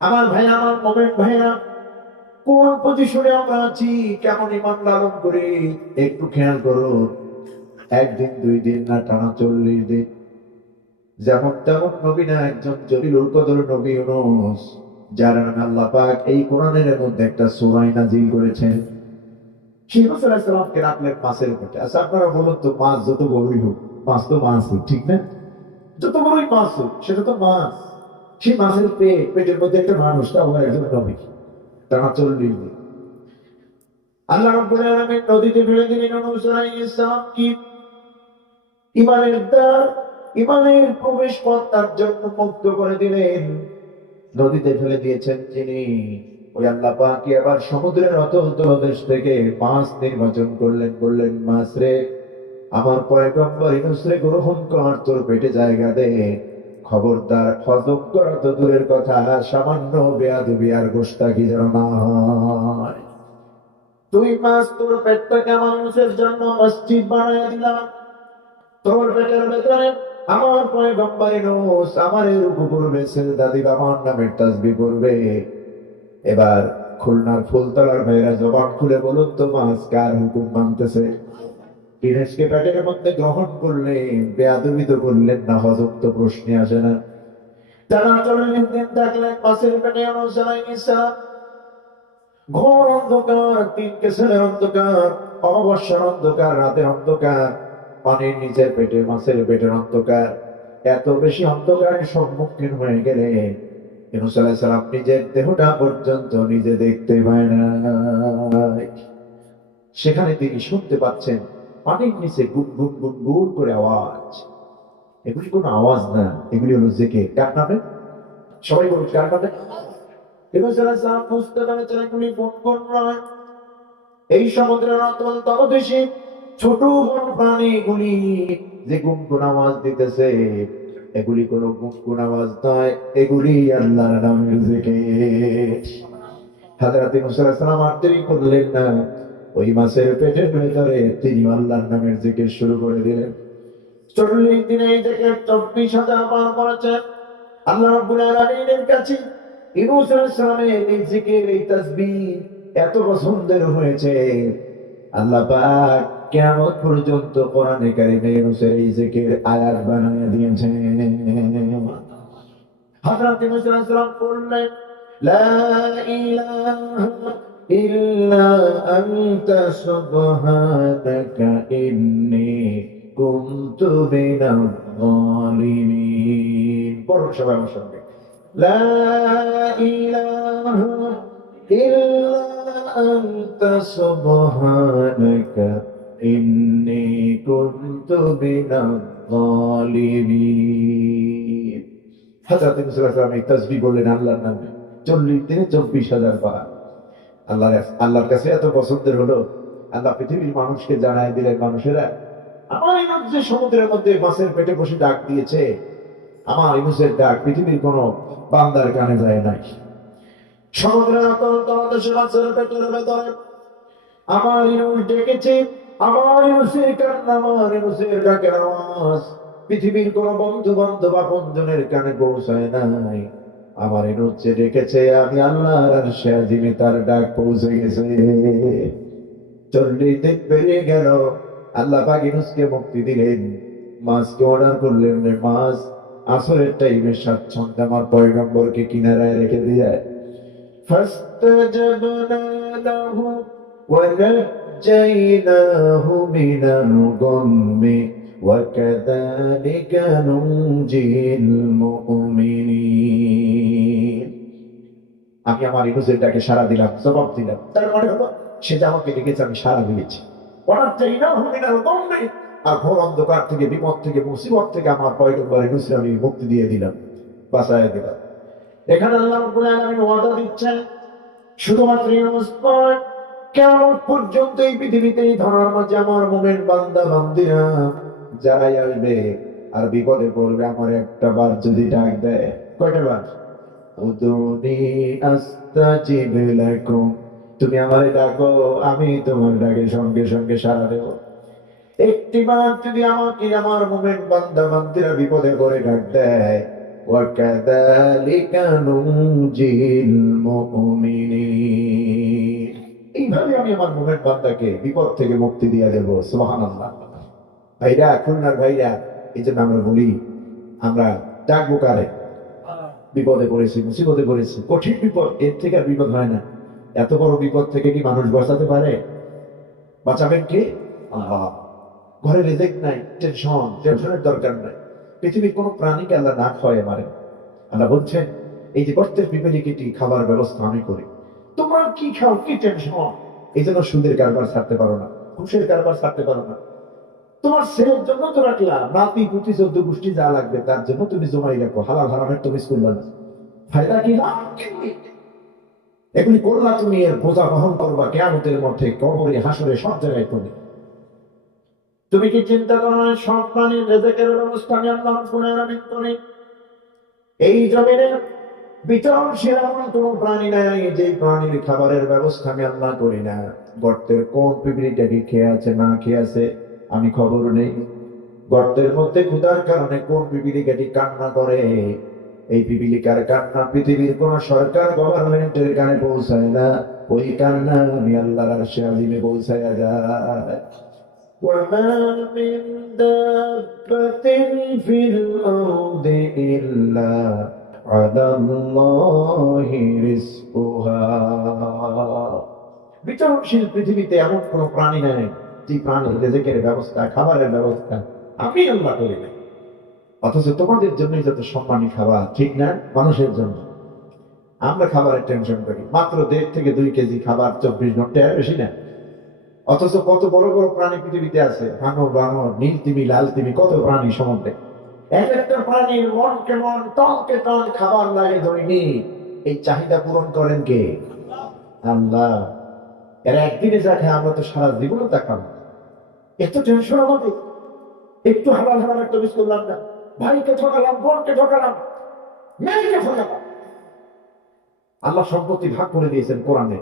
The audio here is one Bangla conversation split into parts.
আমার ভাইরা, আমার মোমেন ভাইরা, কোন পজিশনে আমরা আছি, কেমন ইমান লালন করি একটু খেয়াল করো। একদিন, 2 দিন না, টানা 40 দিন। যেমন তেমন নবী না, একজন জলিলুল কদর নবী ইউনূস, যার নামে আল্লাহ পাক এই কোরআনের মধ্যে একটা সূরা নাযিল করেছেন। সেই ইউনূস আলাইহিস সালামকে রাখলেন মাছের পেটে। আচ্ছা, আপনারা বলুন তো, মাছ যত বড়ই হোক, মাছ তো মাছই, ঠিক না? যত বড়ই মাছ হোক, সেটা তো মাছ। সেই মাছের পেটের মধ্যে একটা মানুষ, তাও একজন নবী, টানা 40 দিন। আল্লাহ রাব্বুল আলামিন নদীতে ফেলে দিলেন ইউনূস আলাইহিস সালামকে। ইমানের দ্বার, ইমানের প্রবেশ পথ তার জন্য মুক্ত করে দিলেন। নদীতে ফেলে দিয়েছেন যিনি, ওই আল্লাহ পাকই আবার সমুদ্রের অতল তলদেশ থেকে মাছ নির্বাচন করলেন। বললেন, মাছ রে, আমার পয়গম্বর ইউনূস রে গ্রহণ কর, তোর পেটে জায়গা দে। খবরদার, হজম করা তো দূরের কথা, সামান্য বেয়াদবি আর গোশতাকি যেন না হয়। তুই মাছ, তোর পেটটাকে মানুষের জন্য মসজিদ বানায় দিলাম। তোর পেটের ভেতরে আমার পয়গম্বর ইউনূস আমারে রুকু করবে, সিজদা দিবে, আমার নামের তাসবিহ করবে। এবার খুলনার ফুলতলার ভাইরা জবান খুলে বলুন তো, মাছ কার হুকুম মানতেছে? ইউনূসকে পেটের মধ্যে গ্রহণ করলেন, বেয়াদবি তো করলেন না, হযম তো প্রশ্নে আসে না। টানা 40 দিন থাকলেন মাছের পেটে ইউনূস আলাইহিস সালাম। ঘোর অন্ধকার, 3 কেসের অন্ধকার, অমাবস্যার অন্ধকার, রাতের অন্ধকার, পানির নিচের পেটে মাছের পেটের অন্ধকার। এত বেশি অন্ধকারের সম্মুখীন হয়ে গেলে ইউনূস আলাইহিস সালাম নিজের দেহটা পর্যন্ত নিজে দেখতে পায় না। সেখানে তিনি শুনতে পাচ্ছেন পানির নিচে গুন গুন গুন গুন করে আওয়াজ। এগুলি কোনো আওয়াজ না, এগুলি হলো জিকির। কার নামে? সবাই বলুন, কার নামে? ইউনূস আলাইহিস সালাম বুঝতে পেরেছেন এগুলি গুনগুন নয়। এই সমুদ্রের অতল তলদেশে ছোট বড় প্রাণীগুলি যে গুনগুন আওয়াজ দিতেছে, এগুলি কোনো গুনগুন আওয়াজ নয়, এগুলি আল্লাহর নামের জিকির। হযরত মুসা আলাইহিস সালাম আর দেরি করলেন না, ওই মাছের পেটের ভেতরে তিনি আল্লাহর নামের জিকির শুরু করে দিলেন। 40 দিনে এই জিকির 24,000 বার করেছেন। আল্লাহ রাব্বুল আলামিনের কাছে ইউনূস আলাইহিস সালামের এই জিকির, এই তাসবিহ এত পছন্দের হয়েছে, আল্লাহ পাক কিয়ামত পর্যন্ত কোরআনে কারীমে ইউনূসের এই জিকির আয়াত বানিয়ে দিয়েছেন। হযরত মুসা আলাইহিস সালাম বললেন, লা ইলাহা ইল্লা আনতা সুবহানাকা ইন্নী কুনতু মিনাজ জালিমিন। পড়ুন সবাই আমার সঙ্গে, লা ইলাহা ইল্লা আনতা সুবহানাকা ইন্নী কুনতু মিনাজ জালিমিন। হযরত মুসা আলাইহিস সালাম এই তাসবিহ বললেন আল্লাহর নামে 40 দিনে 24,000 বার। আল্লাহর কাছে এত পছন্দের হলো, আল্লাহ পৃথিবীর মানুষকে জানায় দিলেন, মানুষেরা, আমার ইউনূস যে সমুদ্রের মধ্যে মাছের পেটে বসে ডাক দিয়েছে, আমার ইউনূসের ডাক পৃথিবীর কোন বান্দার কানে যায় নাই। সমুদ্রের অতল তলদেশে মাছের পেটের ভেতরে আমার ইউনূস ডেকেছে। আমার ইউনূসের কান্না, আমার ইউনূসের ডাকের আওয়াজ পৃথিবীর কোন বন্ধু বান্ধব আপনজনের কানে পৌঁছায় নাই। আমার ইউনূস যে ডেকেছে, আমি আল্লাহর আরশে আজিমে তার ডাক পৌঁছে গেছে। 40 দিন পেরিয়ে গেল, আল্লাহ পাক ইউনূসকে মুক্তি দিলেন। মাছকে অর্ডার করলেন, রে মাছ, আসরের টাইমে স্বাচ্ছন্দ্যে আমার পয়গম্বরকে কিনারায় রেখে দিয়ে। فاستجبنا له ونجيناه من الغم وكذلك ننجي المؤمنين। আমি আমার ইউনূসের ডাকে সাড়া দিলাম, জবাব দিলাম, তার মানে হলো সে যে আমাকে ডেকেছে, আমি সাড়া দিয়েছি। ওয়ানাজ্জাইনাহু মিনাল গাম্মি, আর ঘোর অন্ধকার থেকে, বিপদ থেকে, মুসিবত থেকে আমার পয়গম্বর ইউনূসকে আমি মুক্তি দিয়ে দিলাম, বাঁচায় দিলাম। এখানে আল্লাহ রাব্বুল আলামিন ওয়াদা দিচ্ছেন, শুধুমাত্র ইউনূস নয়, কিয়ামত পর্যন্ত এই পৃথিবীতে, এই ধরার মাঝে আমার মুমিন বান্দা বান্দিরা যারাই আসবে আর বিপদে পড়বে, আমার একটা বার যদি ডাক দেয়, কয়টা বার? উদুনি আস্তাজিব লাকুম, তুমি আমারে ডাকো, আমি তোমার ডাকে সঙ্গে সঙ্গে সাড়া দেব। একটিবার যদি আমাকে আমার মুমিন বান্দা বান্দিরা বিপদে পড়ে ডাক দেয়, ওয়াকাযালিকা নুনজিল মুমিনিন। এইভাবে আমি আমার মুমিন বান্দাকে বিপদ থেকে মুক্তি দিয়ে দেব। সুবহানাল্লাহ। ভাইরা, খুলনার ভাইরা, এই জন্য আমরা বলি, আমরা ডাকবো কারে? বিপদে পড়েছি, মুসিবতে পড়েছি, কঠিন বিপদ, এর থেকে আর বিপদ হয় না। এত বড় বিপদ থেকে কি মানুষ বাঁচাতে পারে? বাঁচাবেন কে? আল্লাহ। ঘরে রিজিক নাই, টেনশনের দরকার নাই। পৃথিবীর কোন প্রাণীকে আল্লাহ না খাওয়ায় মারে। আল্লাহ বলছেন, এই যে গর্তের পিপেলিকেটি খাবার ব্যবস্থা আমি করি, তোমরা কি খাও, কি টেনশন? এই জন্য সুদের কারবার ছাড়তে পারো না, ঘুষের কারবার ছাড়তে পারো না। তোমার ছেলের জন্য তো রাখলাম, নাতি পুতি 14 গোষ্ঠী যা লাগবে তার জন্য তুমি জমাই রাখো, হালাল হারামের তুমি স্কুল বানা। ফায়দা কি? এগুলি করলা তুমি এর বোঝা বহন করবা কিয়ামতের মধ্যে, কবরে, হাসরে, সব জায়গায় তুমি। তুমি কি চিন্তা করো না সব প্রাণীর রিজিকের ব্যবস্থা আমি আল্লাহ রাব্বুল আলামিন করি? এই জমিনে বিচরণশীল এমন কোন প্রাণী নাই যে প্রাণীর খাবারের ব্যবস্থা আমি আল্লাহ করি না। গর্তের কোন পিঁপড়িটা কি খেয়ে আছে না খেয়ে আছে আমি খবর নেই। গর্তের মধ্যে ক্ষুধার কারণে কোন পিপিলিকাটি কান্না করে, এই পিপিলিকার কান্না পৃথিবীর কোন সরকার গভর্নমেন্টের কানে পৌঁছায় না, ওই কান্না আমি আল্লাহর আরশে আজিমে পৌঁছায় যায়। وما من دابة في الأرض إلا على الله رزقها। বিচরণশীল পৃথিবীতে এমন কোন প্রাণী নাই যে প্রাণীর রিজিকের ব্যবস্থা, খাবারের ব্যবস্থা আমি আল্লাহ করি না। অথচ তোমাদের জন্যই যত সম্মানী খাবার, ঠিক না? মানুষের জন্য আমরা খাবারের টেনশন করি। মাত্র 1.5 থেকে 2 কেজি খাবার 24 ঘন্টায়, বেশি না। অথচ কত বড় বড় প্রাণী পৃথিবীতে আছে, হাঙর, বানর, নীল তিমি, লাল তিমি, কত প্রাণী সমুদ্রে। এক একটা প্রাণীর মনকে মন, টনকে টন খাবার লাগে দৈনিক। এই চাহিদা পূরণ করেন কে? আল্লাহ। এরা একদিনে যা খায় আমরা তো সারা জীবনও তা খাবো। এত টেনশন আমাদের। একটু হালাল হালাল একটা মিস করলাম না, ভাইকে ঠকালাম, বোনকে ঠকালাম, মেয়েকে ঠকালাম। আল্লাহ সম্পত্তি ভাগ করে দিয়েছেন কোরআনে,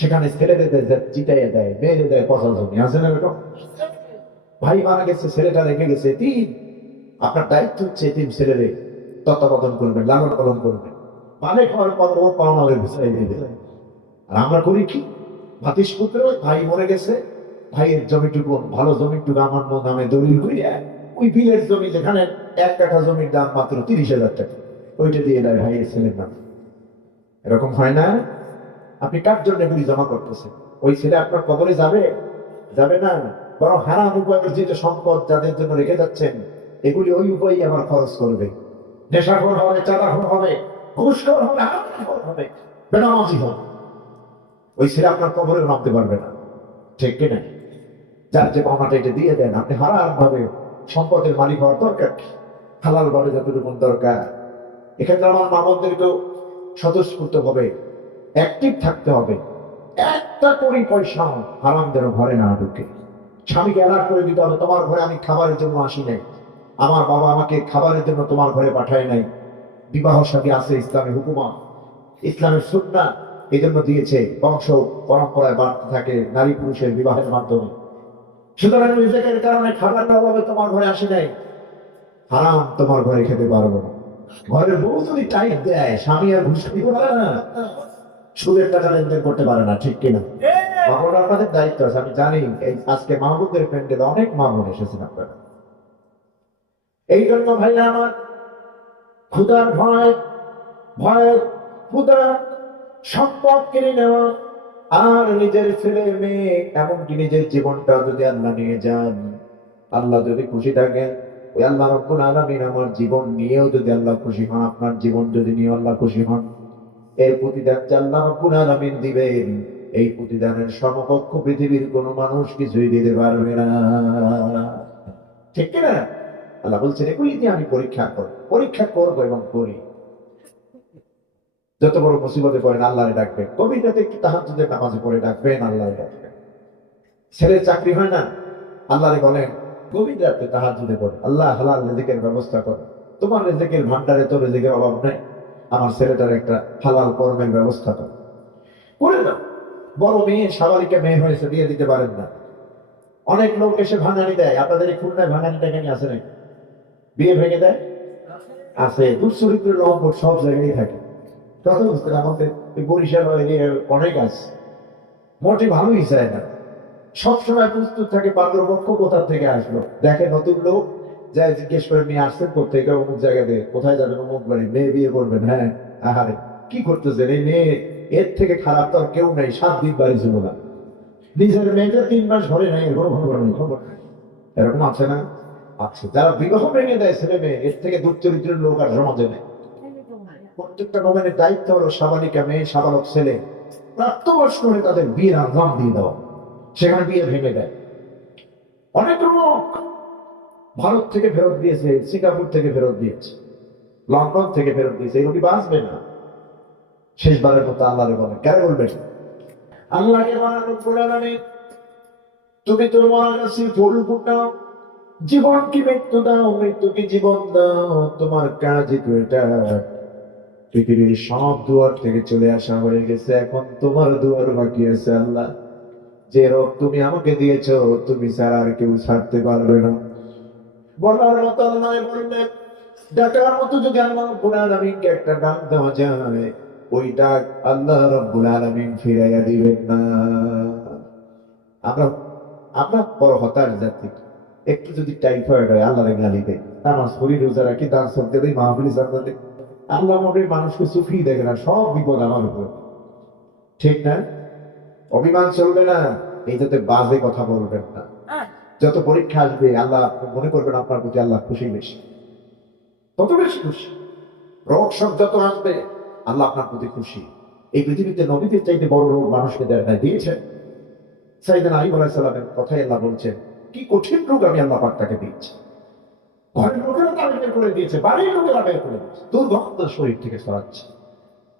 সেখানে ছেলেদের জিতাইয়া দেয়, মেয়েদের দেয় 50 জমি। আছে না এরকম? ভাই মারা গেছে, ছেলেটা রেখে গেছে 3। আপনার দায়িত্ব হচ্ছে 3 ছেলেরে তত্ত্বাবধান করবেন, লালন পালন করবেন। মালিক হওয়ার পর ও পাওনাদের বিচাই দিয়ে দেবেন। আর আমরা করি কি? ভাতিস পুত্র, ভাই মরে গেছে, ভাইয়ের জমিটুকু, ভালো জমিটুকু আমার নামে দলিল করিয়া ওই বিলের জমি, যেখানে 1 কাঠা জমির দাম মাত্র 30,000 টাকা, ওইটা দিয়ে দেয় ভাইয়ের ছেলের নামে। এরকম হয় না? আপনি কার জন্য এগুলি জমা করতেছেন? ওই ছেলে আপনার কবরে যাবে? যাবে না। বরং হারাম উপায় অর্জিত সম্পদ যাদের জন্য রেখে যাচ্ছেন, এগুলি ওই উপায়ে আবার খরচ করবে। নেশাখোর হবে, চাঁদাখোর হবে, ঘুষখোর হবে, হারামখোর হবে, বেনামাজি হবে। ওই ছেলে আপনার কবরে নামতে পারবে না, ঠিক কিনা? যার যে পাওনাটা এটা দিয়ে দেন। আপনি হারাম ভাবে সম্পদের মালিক হওয়ার দরকার, হালাল ভাবে যতটুকু দরকার। এক্ষেত্রে আমার মামনদেরকেও স্বতঃস্ফূর্ত ভাবে অ্যাক্টিভ থাকতে হবে। একটা কোটি পয়সা হারামদের ঘরে না ঢুকে। স্বামীকে অ্যালার্ট করে দিতে হবে, তোমার ঘরে আমি খাবারের জন্য আসি নাই, আমার বাবা আমাকে খাবারের জন্য তোমার ঘরে পাঠায় নাই। বিবাহ সাথী আছে, ইসলামের হুকুমা, ইসলামের সুন্নাহ এই জন্য দিয়েছে, বংশ পরম্পরায় বাড়তে থাকে নারী পুরুষের বিবাহের মাধ্যমে। সুতরাং রিজিকের কারণে খাবারের অভাবে তোমার ঘরে আসি নাই, হারাম তোমার ঘরে খেতে পারবো না। ঘরের বউ যদি টাইট দেয়, স্বামী আর ঘুষ দিতে পারে না, সুদের টাকা লেনদেন করতে পারে না, ঠিক কিনা? মামুন, আপনাদের দায়িত্ব আছে। আমি জানি এই আজকে মাহবুবের প্যান্ডেলে অনেক মামুন এসেছেন আপনারা। এই জন্য ভাইয়া আমার, ক্ষুধার ভয়, ক্ষুধা, সম্পদ কিনে নেওয়া, আর নিজের ছেলে মেয়ে, এমনকি নিজের জীবনটা যদি আল্লাহ নিয়ে যান, আল্লাহ যদি খুশি থাকেন, ওই আল্লাহ রাব্বুল আলামিন আমার জীবন নিয়েও যদি আল্লাহ খুশি হন, আপনার জীবন যদি নিয়ে আল্লাহ খুশি হন, এর প্রতিদান যে আল্লাহ রাব্বুল আলামিন দিবেন, এই প্রতিদানের সমকক্ষ পৃথিবীর কোন মানুষ কিছুই দিতে পারবে না, ঠিক কিনা? আল্লাহ বলছেন এগুলি দিয়ে আমি পরীক্ষা করবো এবং করি। যত বড় মুসিবতে পড়েন আল্লাহরে ডাকবেন, গভীর রাতে একটু তাহাজ্জুদের নামাজে পড়ে ডাকবেন, আল্লাহরে ডাকবেন। ছেলের চাকরি হয় না, আল্লাহরে বলেন গভীর রাতে তাহাজ্জুদে পড়ে, আল্লাহ হালাল রিজিকের ব্যবস্থা করো, তোমার রিজিকের ভান্ডারে তো রিজিকের অভাব নেই, আমার ছেলেটার একটা হালাল কর্মের ব্যবস্থা করো, করে দাও। বড় মেয়ে, সাবালিকা মেয়ে হয়েছে, বিয়ে দিতে পারেন না, অনেক লোক এসে ভাঙানি দেয়। আপনাদের এই খুলনায় ভাঙানিটা কেন আসে নাকি? বিয়ে ভেঙে দেয়, আছে, দুশ্চরিত্রের লম্পট সব জায়গায় থাকে। কথা বুঝতে আমাদের বরিশাল অনেক আছে, মোটে ভালোই চায় না, সবসময় প্রস্তুত থাকে পাত্রপক্ষ কোথা থেকে আসলো। দেখে নতুন লোক যাই জিজ্ঞেস করে নিয়ে আসছেন কোথেকে, অমুক জায়গাতে, কোথায় যাবেন, অমুক বাড়ি, মেয়ে বিয়ে করবেন। হ্যাঁ, আহারে কি করতেছেন, এই মেয়ে এর থেকে খারাপ তো আর কেউ নেই, 7 দিন বাড়ি ছিল না, নিজের মেয়েদের 3 মাস ঘরে নেই, এরকম আছে না? আচ্ছা, যারা বিবাহ ভেঙে দেয় ছেলে মেয়ে, এর থেকে দুশ্চরিত্রের লোক আর সমাজে নেই। প্রত্যেকটা মোমেনের দায়িত্ব হলো সাবালিকা মেয়ে, সাবালক ছেলে প্রাপ্তবয়স্ক হলে তাদের বিয়ের আঞ্জাম দিয়ে দেওয়া, সেখানে বিয়ে ভেঙে দেয়। অনেক লোক ভারত থেকে ফেরত দিয়েছে, সিঙ্গাপুর থেকে ফেরত দিয়েছে, লন্ডন থেকে ফেরত দিয়েছে, এগুলো কি বাঁচবে না? শেষবারের মতো আল্লাহরে বলে, কেন বলবেন? আল্লাহকে বানানো পুরাণে, তুমি তোর মরা গাছে ফুল ফুটাও, জীবন কি মৃত্যু দাও, মৃত্যু কি জীবন দাও, তোমার কাজই তো এটা। পৃথিবীর সব দুয়ার থেকে চলে আসা হয়ে গেছে, এখন তোমার দুয়ার বাকি আছে। আল্লাহ, যে রোগ তুমি আমাকে দিয়েছো, তুমি ছাড়া আর কেউ ছাড়তে পারবে না। বলার মতো আল্লাহ বললেন, ডাকার মতো যদি আল্লাহ রাব্বুল আলামিনকে একটা ডাক দেওয়া যায়, ওই ডাক আল্লাহ রাব্বুল আলামিন ফিরাইয়া দিবেন না। আমরা আমরা বড় হতাশ জাতি, একটু যদি টাইফয়েড হয় আল্লাহরে গালি দেয়, নামাজ পড়ি, রোজা রাখি, দান সদকা দেই, মাহফিলে জান্নাত দেই, আল্লাহ মনে মানুষকে সুফি দেখে না, সব বিপদ আমার উপর। ঠিক না? অভিমান চলবে না, এইটাতে বাজে কথা বলবেন না। যত পরীক্ষা আসবে আল্লাহ মনে করবেন আপনার প্রতি আল্লাহ খুশি বেশি, তত বেশি খুশি। রোগ সব যত আসবে আল্লাহ আপনার প্রতি খুশি। এই পৃথিবীতে নবীদের চাইতে বড় রোগ মানুষকে দিয়েছে। সাইয়েদনা আইয়ুব আলাইহিস সালামের কথাই আল্লাহ বলছেন, কি কঠিন রোগ আমি আল্লাহ পাক তাকে দিয়েছি। ঘরের লোকেরা তাকে বের করে দিয়েছে, বাড়ির লোকেরা বের করে দিয়েছে, দুর্গন্ধ শরীর থেকে ছড়াচ্ছে,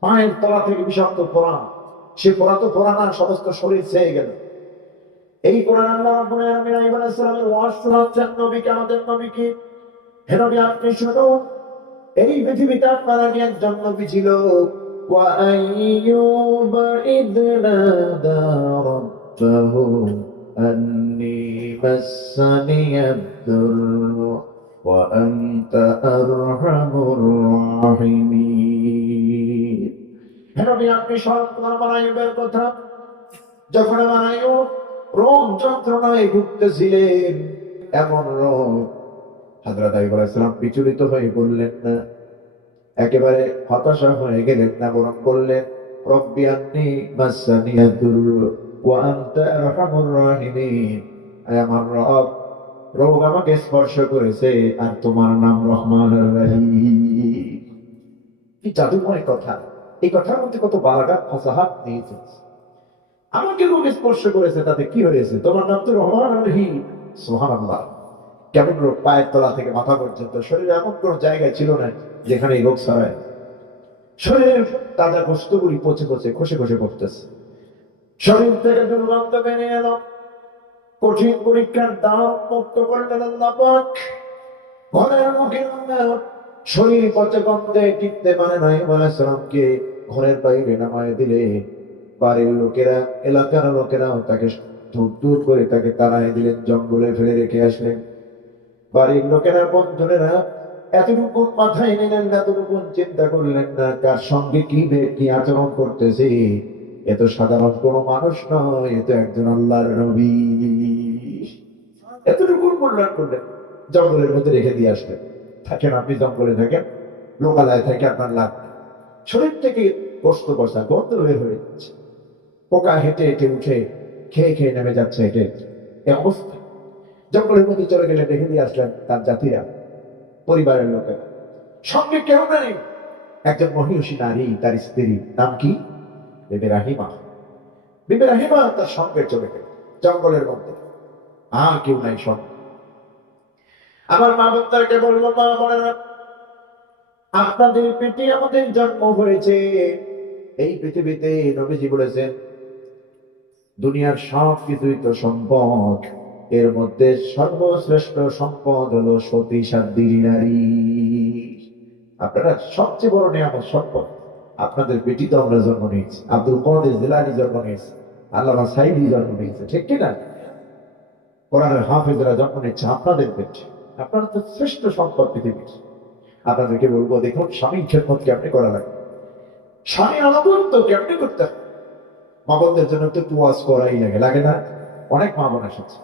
পায়ের তলা থেকে বিষাক্ত পোড়া, সে পোড়া তো পোড়া না, সমস্ত শরীর ছেয়ে গেল। এই কোরআন আল্লাহ রাব্বুল আলামিন আইয়ুব আলাইহিস সালামের ওয়াজ শোনাচ্ছেন নবীকে, আমাদের নবীকে, হে নবী আপনি শুনুন, এই পৃথিবীতে আপনার আগে একজন নবী ছিল, ওয়া আইয়ুব ইদ নাদা রাব্বাহু আন্নী মাসসানিয়াদ-দুররু ওয়া আনতা আরহামুর রাহিমিন। হে নবী আপনি স্মরণ করুন আইয়ুবের কথা, যখন আমার আইয়ুব রোগ যন্ত্রণায় ভুগতেছিলেন, এমন রোগ, হযরত আইয়ুব আলাইহিস সালাম বিচলিত হয়ে বললেন না, একেবারে হতাশা হয়ে গেলেন না, বরং বললেন, রব্বি আন্নী মাসসানিয়াদ-দুররু ওয়া আনতা আরহামুর রাহিমিন। আয় আমার রব, রোগ আমাকে স্পর্শ করেছে আর তোমার নাম রহমানুর রহিম। কি জাদুময় কথা! এই কথার মধ্যে কত বালাগাত, ফাসাহাত নিয়েছে। আমাকে রোগ স্পর্শ করেছে, তাতে কি হয়েছে? তোমার নাম তো রহমান আর রহিম। সুবহানাল্লাহ! কেমন রোগ! পায়ের তলা থেকে মাথা পর্যন্ত শরীরে এমন কোন জায়গায় ছিল না যেখানে এই রোগ ছড়ায়। শরীরের তাজা গোশতগুলি পচে পচে খসে খসে পড়তেছে, শরীর থেকে দুর্গন্ধ বেরিয়ে এলো। কঠিন পরীক্ষার দাম মুক্ত করলেন আল্লাহ পাক। ঘরের মুখে শরীর পচে গন্ধে টিকতে পারে না, আইয়ুব আলাইহিস সালামকে ঘরের বাইরে নামায় দিলে বাড়ির লোকেরা, এলাকার লোকেরাও তাকে দূর দূর করে তাকে তাড়াই দিলেন, জঙ্গলে ফেলে রেখে আসলেন। বাড়ির লোকেরা, বন্ধুরা এতটুকু মাথায় নিলেন না, এতটুকু চিন্তা করলেন না, কার সঙ্গে কি আচরণ করতেছে। এ তো সাধারণ কোনো মানুষ নয়, এ তো একজন আল্লাহর নবী। এতটুকু মূল্যায়ন করলেন, জঙ্গলের মধ্যে রেখে দিয়ে আসলেন। থাকেন, আপনি জঙ্গলে থাকেন, লোকালয়ে থাকে, আপনার লাভ নেই। শরীর থেকে কষ্ট বসা গন্ধ বের হয়ে যাচ্ছে, পোকা হেঁটে হেঁটে উঠে খেয়ে খেয়ে নেমে যাচ্ছে, হেঁটে এই অবস্থা। জঙ্গলের মধ্যে চলে গেলে রেখে দিয়ে আসলেন তার জাতিরা, পরিবারের লোকেরা, সঙ্গে কেউ নেই। একজন মহিষী নারী, তার স্ত্রী, নাম কি? বিবি রাহিমা। বিবি রাহিমা তার সঙ্গে চলে গেল জঙ্গলের মধ্যে, আর কেউ নাই সঙ্গে। আমার মা বোনদেরকে বললো, মা বোনেরা, আপনাদের পেটে আমাদের জন্ম হয়েছে। এই পৃথিবীতে নবীজি বলেছেন, দুনিয়ার সব কিছুই তো সম্পদ, এর মধ্যে সর্বশ্রেষ্ঠ সম্পদ হলো সতী সাধ্বী নারী। আপনারা সবচেয়ে বড় নিয়ামত সম্পদ। আপনাদের পেটি তো আমরা জন্ম নিয়েছি, আব্দুল কাদের জিলানী জন্ম নিয়েছে, আল্লামা সাঈদী জন্ম নিয়েছে, ঠিক কিনা? কোরআনের হাফেজরা জন্ম নিচ্ছে আপনাদের পেটে। আপনারা তো শ্রেষ্ঠ সম্পদ পৃথিবীর। আপনাদেরকে বলবো, দেখুন স্বামীর খেদমত কেমনি করা লাগে, স্বামী আনুগত্য কেমনি করতে হয়। মা বোনদের জন্য তো একটু ওয়াজ করাই লাগে, লাগে না? অনেক মা বোন এসেছে।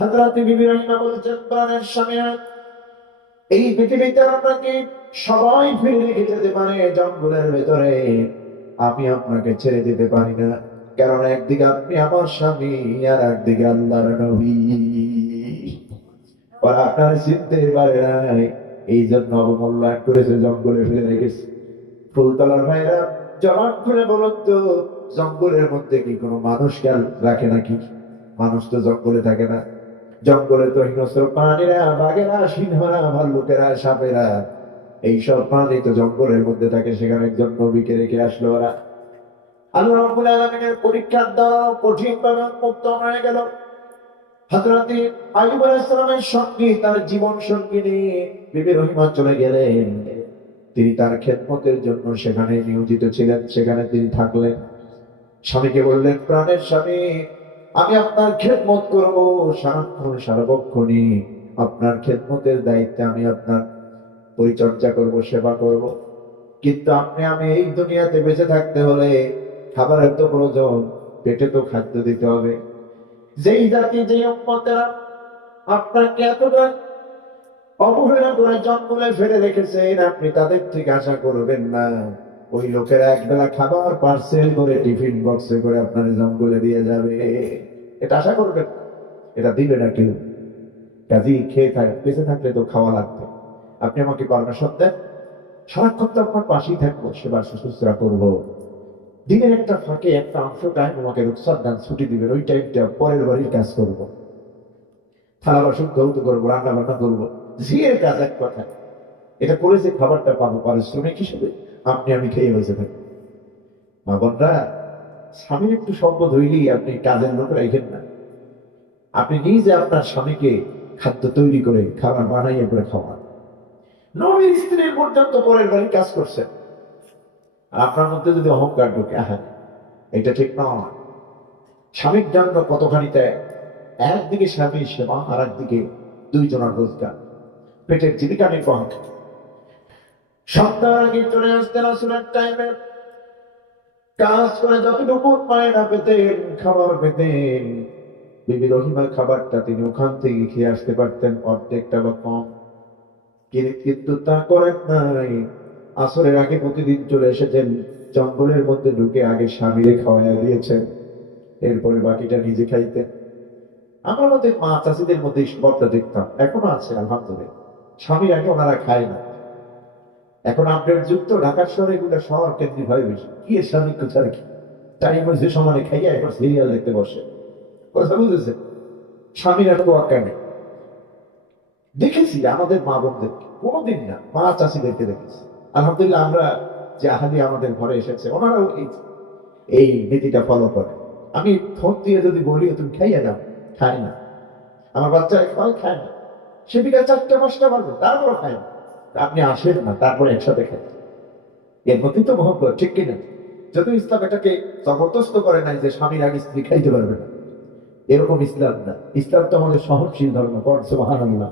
হযরত বিবি রহিমা বলেছেন, প্রাণের স্বামীরা, এই পৃথিবীতে আপনাকে সবাই ফিরে রেখে যেতে পারে জঙ্গলের ভেতরে, আমি আপনাকে ছেড়ে দিতে পারি না। কারণ একদিকে আপনি আমার স্বামী, আর একদিকে আল্লাহর নবী। আর আপনারা চিনতে পারে নাই, এই জন্য অবমূল্যায়ন করেছে, জঙ্গলে ফেলে রেখেছে। ফুলতলার ভাইরা, জবান খুলে বলুন তো, জঙ্গলের মধ্যে কি কোনো মানুষ খেয়াল রাখে নাকি? মানুষ তো জঙ্গলে থাকে না। জঙ্গলে তো হিংস্র প্রাণীরা, বাঘেরা, সিংহরা, ভাল্লুকেরা, সাপেরা, এইসব প্রাণী তো জঙ্গলের মধ্যে থাকে। সেখানে একজন নবীকে রেখে আসলো ওরা। আল্লাহ রাব্বুল আলামিনের পরীক্ষার দ্বারা কঠিনভাবে মুক্ত হয়ে গেল। হযরত আইয়ুব আলাইহিস সালামের সঙ্গে, তার জীবন সঙ্গিনী বিবি রহিমা চলে গেলেন। তিনি তার খেদমতের জন্য সেখানে নিয়োজিত ছিলেন, সেখানে তিনি থাকলেন। স্বামীকে বললেন, প্রাণের স্বামী, আমি আপনার খেদমত করবো সারাক্ষণ সারাবক্ষণই। আপনার খেদমতের দায়িত্বে আমি আপনার পরিচর্যা করব, সেবা করব। কিন্তু আমি এই দুনিয়াতে বেঁচে থাকতে হলে খাবারের তো প্রয়োজন, পেটে তো খাদ্য দিতে হবে। যেই জাতি, যেই উম্মতেরা আপনাকে এতটা অবহেলা করে জঙ্গলে ফেলে রেখেছেন, আপনি তাদের থেকে আশা করবেন না ওই লোকেরা একবেলা খাবার পার্সেল করে টিফিন বক্সে করে আপনার জঙ্গলে দিয়ে যাবে। এটা আশা করবেন, এটা দিবে না কেউ। কাজেই খেয়ে বেঁচে থাকলে তো খাওয়া লাগবে। আপনি আমাকে পারমিশন দেন, সারাক্ষণ তো আপনার পাশেই থাকবো, সেবা শুশ্রূষা করবো। দিনের একটা ফাঁকে একটা অংশ টাইম আমাকে রুকসাত দান, ছুটি দিবেন। ওই টাইমটা পরের বাড়ির কাজ করবো, থালা বাসন ধৌত করবো, রান্না বান্না করবো, ঝিয়ের কাজ। এক কথা, এটা করে যে খাবারটা পাবো পারিশ্রমিক হিসেবে, আমি খেয়ে বেঁচে থাকবো। মা বোনরা, স্বামীর একটু সম্পদ হইলেই আপনি কাজের লোক রাখেন না। আপনি নিজে আপনার স্বামীকে খাদ্য তৈরি করে, খাবার বানাইয়ে করে খাওয়ান। নবীর স্ত্রীর পর্যন্ত পরের বাড়ির কাজ করছেন, আর আপনার মধ্যে যদি অহংকার ঢুকে, এটা ঠিক নয়। স্বামীর জন্য কতখানি ত্যাগ। একদিকে স্বামীর সেবা, আর একদিকে দুইজনের রোজগার, পেটের জীবিকা নির্বাহ। সপ্তাহ আগে চলে আসতেন আসলের টাইমে, কাজ করে যতটুকু মায়না পেতেন, খাবার পেতেন, বিবি রহিমার খাবারটা তিনি ওখান থেকে খেয়ে আসতে পারতেন, অর্ধেকটা বা কম। কিন্তু তা করেন নাই। আসরের আগে প্রতিদিন চলে এসেছেন, জঙ্গলের মধ্যে ঢুকে আগে স্বামীরে খাওয়াইয়া দিয়েছেন, এরপরে বাকিটা নিজে খাইতেন। আমরা আমাদের মা চাষিদের মধ্যে এই স্বভাবটা দেখতাম, এখনো আছে আলহামদুলিল্লাহ। স্বামীর আগে ওনারা খায় না। এখন আপডেট যুক্ত ঢাকার শহরে এগুলো শহর কেন্দ্রিক হয় বেশি। কি এর স্বামী কোথায় কি টাইম হয়েছে, সমানে খাইয়া একবার সিরিয়াল দেখতে বসে। কথা বুঝেছে? স্বামীর এত আঁকা নেই। দেখেছি আমাদের মা বোনদেরকে, কোনোদিন না, মা চাষিদেরকে দেখেছি। আলহামদুলিল্লাহ, আমরা যে আহালি আমাদের ঘরে এসেছে, ওনারাও এই নীতিটা ফলো করে। আমি ফোন দিয়ে যদি বলি তুমি খাইয়া যাও, খায় না। আমার বাচ্চা খায় না, সে বিকাল 4টা-5টা বাজে, তারপরও খায় না। আপনি আসেন না, তারপরে একসাথে খাই। এর মধ্যেই তো মহব্বত, ঠিক কিনা? যদিও ইসলাম এটাকে জবরদস্ত করে নাই যে স্বামীর আগে স্ত্রী খাইতে পারবে না, এরকম ইসলাম না। ইসলাম তো আমাদের সহনশীল ধর্ম। সুবহানাল্লাহ।